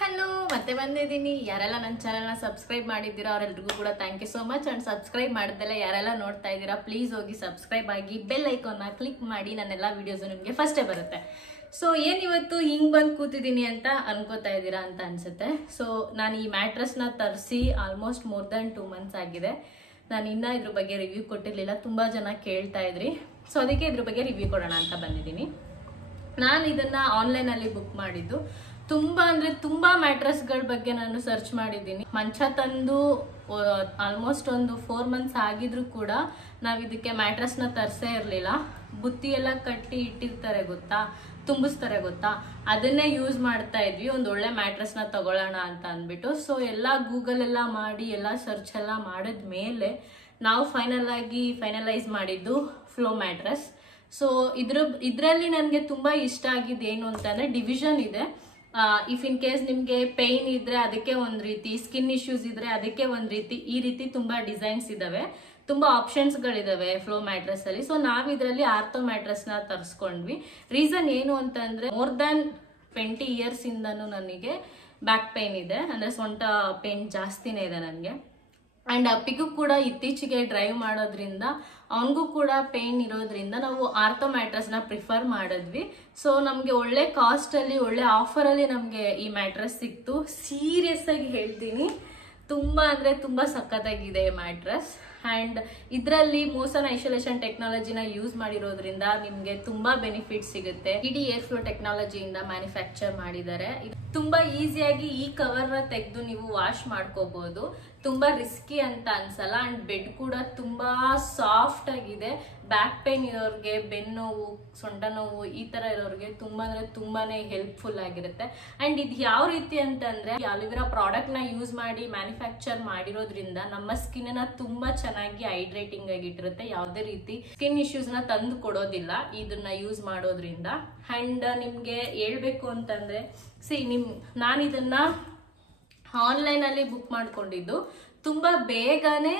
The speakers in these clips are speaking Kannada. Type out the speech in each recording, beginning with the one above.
ಹಲೋ ಮತ್ತೆ ಬಂದಿದ್ದೀನಿ. ಯಾರೆಲ್ಲ ನನ್ನ ಚಾನೆಲ್ನ ಸಬ್ಸ್ಕ್ರೈಬ್ ಮಾಡಿದ್ದೀರಾ ಅವರೆಲ್ಲರಿಗೂ ಕೂಡ thank you so much. And subscribe ಮಾಡಿದ್ದೆಲ್ಲ ಯಾರೆಲ್ಲ ನೋಡ್ತಾ ಇದ್ದೀರಾ ಪ್ಲೀಸ್ ಹೋಗಿ ಸಬ್ಸ್ಕ್ರೈಬ್ ಆಗಿ ಬೆಲ್ ಐಕಾನ್ನ ಕ್ಲಿಕ್ ಮಾಡಿ. ನನ್ನೆಲ್ಲ ವಿಡಿಯೋಸು ನಿಮಗೆ ಫಸ್ಟೇ ಬರುತ್ತೆ. ಸೊ ಏನಿವತ್ತು ಹಿಂಗೆ ಬಂದು ಕೂತಿದ್ದೀನಿ ಅಂತ ಅನ್ಕೋತಾ ಇದ್ದೀರಾ ಅಂತ ಅನ್ಸುತ್ತೆ. ಸೊ ನಾನು ಈ ಮ್ಯಾಟ್ರಸ್ನ ತರಿಸಿ ಆಲ್ಮೋಸ್ಟ್ ಮೋರ್ ದನ್ 2 months ಆಗಿದೆ. ನಾನು ಇನ್ನೂ ಇದ್ರ ಬಗ್ಗೆ ರಿವ್ಯೂ ಕೊಟ್ಟಿರಲಿಲ್ಲ, ತುಂಬ ಜನ ಕೇಳ್ತಾ ಇದ್ರಿ. ಸೊ ಅದಕ್ಕೆ ಇದ್ರ ಬಗ್ಗೆ ರಿವ್ಯೂ ಕೊಡೋಣ ಅಂತ ಬಂದಿದ್ದೀನಿ. ನಾನು ಇದನ್ನ ಆನ್ಲೈನಲ್ಲಿ ಬುಕ್ ಮಾಡಿದ್ದು. ತುಂಬಾ ಅಂದ್ರೆ ತುಂಬಾ ಮ್ಯಾಟ್ರಸ್ಗಳ ಬಗ್ಗೆ ನಾನು ಸರ್ಚ್ ಮಾಡಿದ್ದೀನಿ. ಮಂಚ ತಂದು ಆಲ್ಮೋಸ್ಟ್ ಒಂದು 4 months ಆಗಿದ್ರು ಕೂಡ ನಾವು ಇದಕ್ಕೆ ಮ್ಯಾಟ್ರಸ್ನ ತರಿಸೇ ಇರಲಿಲ್ಲ. ಬುತ್ತಿ ಎಲ್ಲ ಕಟ್ಟಿ ಇಟ್ಟಿರ್ತಾರೆ ಗೊತ್ತಾ, ತುಂಬಿಸ್ತಾರೆ ಗೊತ್ತಾ, ಅದನ್ನೇ ಯೂಸ್ ಮಾಡ್ತಾ ಇದ್ವಿ ಒಂದು ಒಳ್ಳೆ ಮ್ಯಾಟ್ರಸ್ನ ತಗೊಳ್ಳೋಣ ಅಂತ ಅಂದ್ಬಿಟ್ಟು. ಸೊ ಎಲ್ಲ ಗೂಗಲ್ ಎಲ್ಲ ಮಾಡಿ ಎಲ್ಲ ಸರ್ಚ್ ಎಲ್ಲ ಮಾಡಿದ್ಮೇಲೆ ನಾವು ಫೈನಲೈಸ್ ಮಾಡಿದ್ದು ಫ್ಲೋ ಮ್ಯಾಟ್ರಸ್. ಸೊ ಇದರಲ್ಲಿ ನನಗೆ ತುಂಬ ಇಷ್ಟ ಆಗಿದ್ದು ಏನು ಅಂತಂದರೆ ಡಿವಿಷನ್ ಇದೆ. ಇಫ್ ಇನ್ ಕೇಸ್ ನಿಮಗೆ ಪೇಯ್ನ್ ಇದ್ರೆ ಅದಕ್ಕೆ ಒಂದು ರೀತಿ, ಸ್ಕಿನ್ ಇಶ್ಯೂಸ್ ಇದ್ರೆ ಅದಕ್ಕೆ ಒಂದು ರೀತಿ, ಈ ರೀತಿ ತುಂಬ ಡಿಸೈನ್ಸ್ ಇದ್ದಾವೆ, ತುಂಬ ಆಪ್ಷನ್ಸ್ಗಳಿದಾವೆ ಫ್ಲೋ ಮ್ಯಾಟ್ರಸ್ ಅಲ್ಲಿ. ಸೊ ನಾವು ಇದರಲ್ಲಿ ಆರ್ಥೋ ಮ್ಯಾಟ್ರಸ್ನ ತರಿಸ್ಕೊಂಡ್ವಿ. ರೀಸನ್ ಏನು ಅಂತಂದರೆ ಮೋರ್ ದ್ಯಾನ್ 20 years ಇಂದನೂ ನನಗೆ ಬ್ಯಾಕ್ ಪೇಯ್ನ್ ಇದೆ, ಅಂದರೆ ಸೊಂಟ ಪೇಯ್ನ್ ಜಾಸ್ತಿನೇ ಇದೆ ನನಗೆ. ಆ್ಯಂಡ್ ಅಪ್ಪಿಗೂ ಕೂಡ ಇತ್ತೀಚೆಗೆ ಡ್ರೈವ್ ಮಾಡೋದ್ರಿಂದ ಅವನಿಗೂ ಕೂಡ ಪೇಯ್ನ್ ಇರೋದ್ರಿಂದ ನಾವು ಆರ್ಥೋ ಮ್ಯಾಟ್ರಸ್ನ ಪ್ರಿಫರ್ ಮಾಡಿದ್ವಿ. ಸೊ ನಮಗೆ ಒಳ್ಳೆ ಕಾಸ್ಟಲ್ಲಿ ಒಳ್ಳೆ ಆಫರಲ್ಲಿ ನಮಗೆ ಈ ಮ್ಯಾಟ್ರಸ್ ಸಿಕ್ತು. ಸೀರಿಯಸ್ ಆಗಿ ಹೇಳ್ತೀನಿ, ತುಂಬ ಅಂದರೆ ತುಂಬ ಸಖತ್ತಾಗಿದೆ ಈ ಮ್ಯಾಟ್ರಸ್. ಆ್ಯಂಡ್ ಇದರಲ್ಲಿ ಮೋಷನ್ ಐಸೋಲೇಷನ್ ಟೆಕ್ನಾಲಜಿನ ಯೂಸ್ ಮಾಡಿರೋದ್ರಿಂದ ನಿಮಗೆ ತುಂಬ ಬೆನಿಫಿಟ್ ಸಿಗುತ್ತೆ. ಇಡೀ ಏರ್ ಫ್ಲೋ ಟೆಕ್ನಾಲಜಿಯಿಂದ ಮ್ಯಾನುಫ್ಯಾಕ್ಚರ್ ಮಾಡಿದ್ದಾರೆ. ತುಂಬ ಈಸಿಯಾಗಿ ಈ ಕವರ್ನ ತೆಗೆದು ನೀವು ವಾಶ್ ಮಾಡ್ಕೋಬಹುದು. ತುಂಬ ರಿಸ್ಕಿ ಅಂತ ಅನ್ಸಲ್ಲ. ಆ್ಯಂಡ್ ಬೆಡ್ ಕೂಡ ತುಂಬ ಸಾಫ್ಟ್ ಆಗಿದೆ. ಬ್ಯಾಕ್ ಪೇನ್ ಇರೋರಿಗೆ, ಬೆನ್ನೋವು, ಸೊಂಟ ನೋವು ಈ ಥರ ಇರೋರಿಗೆ ತುಂಬ ಅಂದರೆ ತುಂಬಾನೇ ಹೆಲ್ಪ್ಫುಲ್ ಆಗಿರುತ್ತೆ. ಆ್ಯಂಡ್ ಇದು ಯಾವ ರೀತಿ ಅಂತಂದರೆ ಅಲೋವೆರಾ ಪ್ರಾಡಕ್ಟ್ನ ಯೂಸ್ ಮಾಡಿ ಮ್ಯಾನುಫ್ಯಾಕ್ಚರ್ ಮಾಡಿರೋದ್ರಿಂದ ನಮ್ಮ ಸ್ಕಿನ್ನ ತುಂಬ ಚೆನ್ನಾಗಿ ಹೈಡ್ರೇಟಿಂಗ್ ಆಗಿ ಇಟ್ಟಿರುತ್ತೆ. ಯಾವುದೇ ರೀತಿ ಸ್ಕಿನ್ ಇಶ್ಯೂಸ್ನ ತಂದು ಕೊಡೋದಿಲ್ಲ ಇದನ್ನ ಯೂಸ್ ಮಾಡೋದ್ರಿಂದ. ಆ್ಯಂಡ್ ನಿಮಗೆ ಹೇಳ್ಬೇಕು ಅಂತಂದರೆ ನಾನು ಇದನ್ನ ಆನ್ಲೈನಲ್ಲಿ ಬುಕ್ ಮಾಡ್ಕೊಂಡಿದ್ದು. ತುಂಬ ಬೇಗನೆ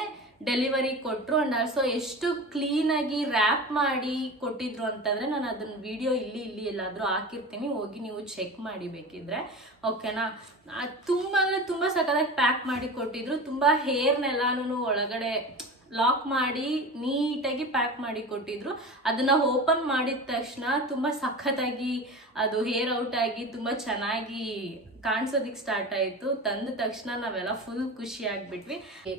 ಡೆಲಿವರಿ ಕೊಟ್ಟರು. ಆ್ಯಂಡ್ ಆಲ್ಸೋ ಎಷ್ಟು ಕ್ಲೀನಾಗಿ ರ್ಯಾಪ್ ಮಾಡಿ ಕೊಟ್ಟಿದ್ರು ಅಂತಂದರೆ ನಾನು ಅದನ್ನ ವಿಡಿಯೋ ಇಲ್ಲಿ ಎಲ್ಲಾದರೂ ಹಾಕಿರ್ತೀನಿ, ಹೋಗಿ ನೀವು ಚೆಕ್ ಮಾಡಿ ಬೇಕಿದ್ರೆ, ಓಕೆನಾ. ತುಂಬ ಅಂದರೆ ತುಂಬ ಸಖತ್ತಾಗಿ ಪ್ಯಾಕ್ ಮಾಡಿ ಕೊಟ್ಟಿದ್ರು. ತುಂಬ ಹೇರ್ನೆಲ್ಲಾನು ಒಳಗಡೆ ಲಾಕ್ ಮಾಡಿ ನೀಟಾಗಿ ಪ್ಯಾಕ್ ಮಾಡಿ ಕೊಟ್ಟಿದ್ರು. ಅದನ್ನ ಓಪನ್ ಮಾಡಿದ ತಕ್ಷಣ ತುಂಬ ಸಖತ್ತಾಗಿ ಅದು ಹೇರ್ ಔಟ್ ಆಗಿ ತುಂಬ ಚೆನ್ನಾಗಿ ಕಾಣಿಸೋದಿಕ್ ಸ್ಟಾರ್ಟ್ ಆಯಿತು. ತಂದ ತಕ್ಷಣ ನಾವೆಲ್ಲ ಫುಲ್ ಖುಷಿ ಆಗ್ಬಿಟ್ವಿ.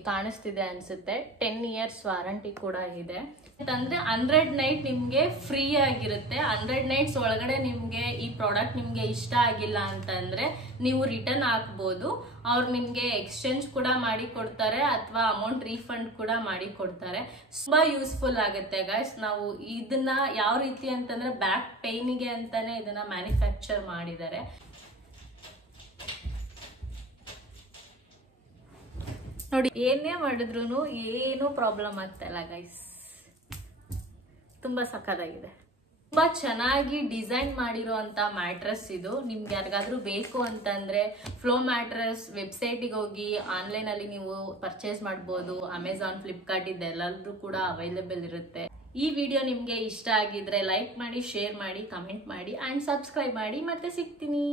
ಕಾಣಿಸ್ತಿದೆ ಅನ್ಸುತ್ತೆ. 10 years ವಾರಂಟಿ ಕೂಡ ಇದೆ. ಅಂತಂದ್ರೆ 100 night ನಿಮ್ಗೆ ಫ್ರೀ ಆಗಿರುತ್ತೆ. 100 nights ಒಳಗಡೆ ನಿಮ್ಗೆ ಈ ಪ್ರಾಡಕ್ಟ್ ನಿಮ್ಗೆ ಇಷ್ಟ ಆಗಿಲ್ಲ ಅಂತಂದ್ರೆ ನೀವು ರಿಟರ್ನ್ ಹಾಕ್ಬೋದು. ಅವ್ರು ನಿಮ್ಗೆ ಎಕ್ಸ್ಚೇಂಜ್ ಕೂಡ ಮಾಡಿ ಕೊಡ್ತಾರೆ ಅಥವಾ ಅಮೌಂಟ್ ರೀಫಂಡ್ ಕೂಡ ಮಾಡಿ ಕೊಡ್ತಾರೆ. ತುಂಬಾ ಯೂಸ್ಫುಲ್ ಆಗುತ್ತೆ ಗೈಸ್. ನಾವು ಇದನ್ನ ಯಾವ ರೀತಿ ಅಂತಂದ್ರೆ ಬ್ಯಾಕ್ ಪೇಯ್ನಿಗೆ ಅಂತಾನೆ ಇದನ್ನ ಮ್ಯಾನುಫ್ಯಾಕ್ಚರ್ ಮಾಡಿದ್ದಾರೆ. ನೋಡಿ, ಏನೇ ಮಾಡಿದ್ರು ಏನೂ ಪ್ರಾಬ್ಲಮ್ ಆಗ್ತಾ ಇಲ್ಲ ಗೈಸ್. ತುಂಬಾ ಸಖತ್ತಾಗಿದೆ. ತುಂಬಾ ಚೆನ್ನಾಗಿ ಡಿಸೈನ್ ಮಾಡಿರೋ ಅಂತ ಮ್ಯಾಟ್ರಸ್ ಇದು. ನಿಮ್ಗೆ ಯಾರಿಗಾದ್ರೂ ಬೇಕು ಅಂತಂದ್ರೆ ಫ್ಲೋ ಮ್ಯಾಟ್ರಸ್ ವೆಬ್ಸೈಟಿಗೆ ಹೋಗಿ ಆನ್ಲೈನ್ ಅಲ್ಲಿ ನೀವು ಪರ್ಚೇಸ್ ಮಾಡ್ಬೋದು. ಅಮೆಝಾನ್, ಫ್ಲಿಪ್ಕಾರ್ಟ್ ಇದೆಲ್ಲರೂ ಕೂಡ ಅವೈಲೇಬಲ್ ಇರುತ್ತೆ. ಈ ವಿಡಿಯೋ ನಿಮ್ಗೆ ಇಷ್ಟ ಆಗಿದ್ರೆ ಲೈಕ್ ಮಾಡಿ, ಶೇರ್ ಮಾಡಿ, ಕಮೆಂಟ್ ಮಾಡಿ ಅಂಡ್ ಸಬ್ಸ್ಕ್ರೈಬ್ ಮಾಡಿ. ಮತ್ತೆ ಸಿಗ್ತೀನಿ.